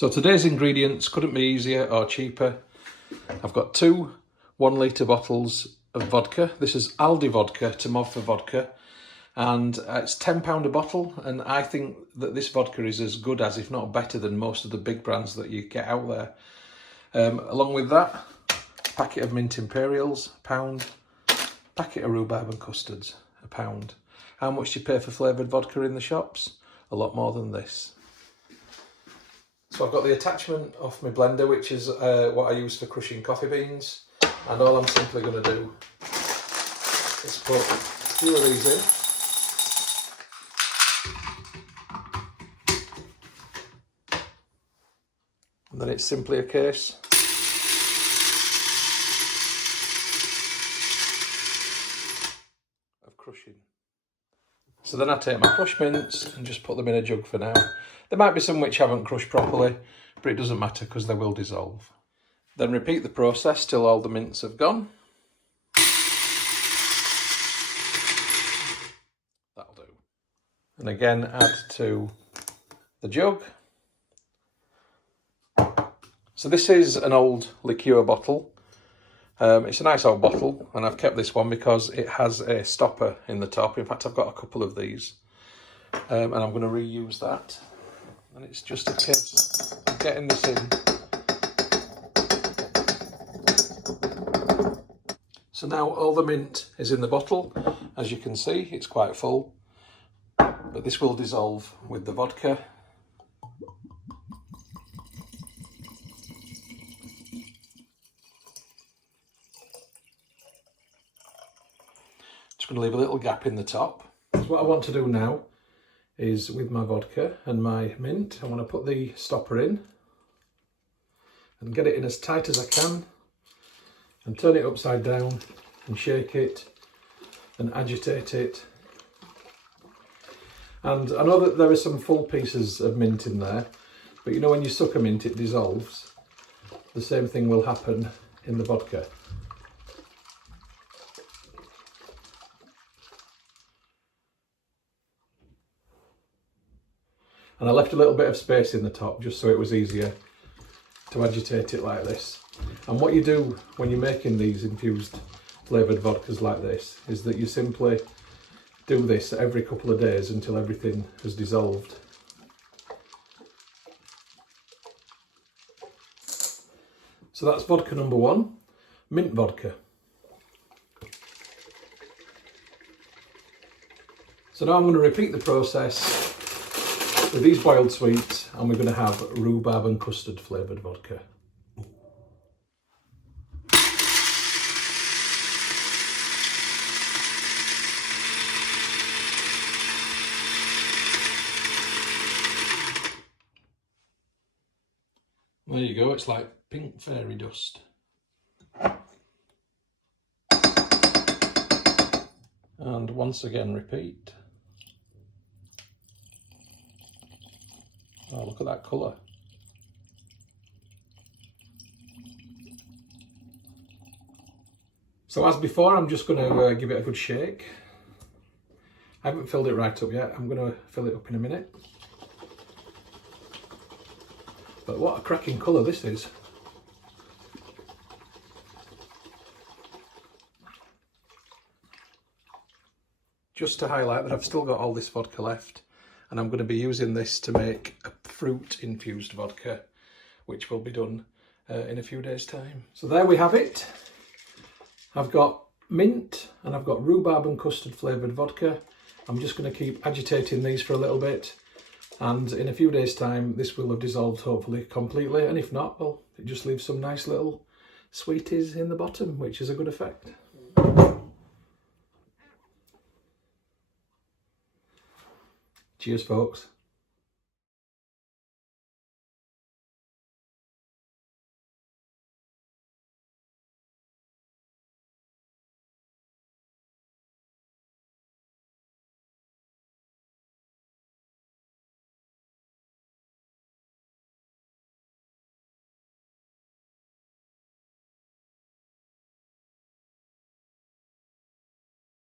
So today's ingredients couldn't be easier or cheaper. I've got two 1 litre bottles of vodka. This is Aldi Vodka, Tamova Vodka, and it's £10 a bottle, and I think that this vodka is as good as, if not better than, most of the big brands that you get out there. Along with that, a packet of Mint Imperials, £1, packet of Rhubarb and Custards, £1. How much do you pay for flavoured vodka in the shops? A lot more than this. So I've got the attachment off my blender, which is what I use for crushing coffee beans. And all I'm simply going to do is put a few of these in. And then it's simply a case of crushing. So then I take my crushed mints and just put them in a jug for now. There might be some which haven't crushed properly, but it doesn't matter because they will dissolve. Then repeat the process till all the mints have gone. That'll do. And again, add to the jug. So this is an old liqueur bottle. It's a nice old bottle, and I've kept this one because it has a stopper in the top. In fact, I've got a couple of these, and I'm going to reuse that. And it's just a case of getting this in. So now all the mint is in the bottle. As you can see, it's quite full, but this will dissolve with the vodka. Just going to leave a little gap in the top. So what I want to do now is, with my vodka and my mint, I want to put the stopper in and get it in as tight as I can, and turn it upside down and shake it and agitate it. And I know that there are some full pieces of mint in there, but you know, when you suck a mint it dissolves. The same thing will happen in the vodka. And I left a little bit of space in the top just so it was easier to agitate it like this. And what you do when you're making these infused flavoured vodkas like this is that you simply do this every couple of days until everything has dissolved. So that's vodka number 1, mint vodka. So now I'm going to repeat the process with these boiled sweets, and we're going to have rhubarb and custard flavoured vodka. There you go, it's like pink fairy dust. And once again repeat. Oh, look at that colour. So as before, I'm just going to give it a good shake. I haven't filled it right up yet. I'm going to fill it up in a minute. But what a cracking colour this is. Just to highlight that I've still got all this vodka left, and I'm going to be using this to make a fruit infused vodka, which will be done in a few days' time. So there we have it. I've got mint and I've got rhubarb and custard flavoured vodka. I'm just going to keep agitating these for a little bit, and in a few days' time this will have dissolved hopefully completely, and if not, well, it just leaves some nice little sweeties in the bottom, which is a good effect. Cheers, folks.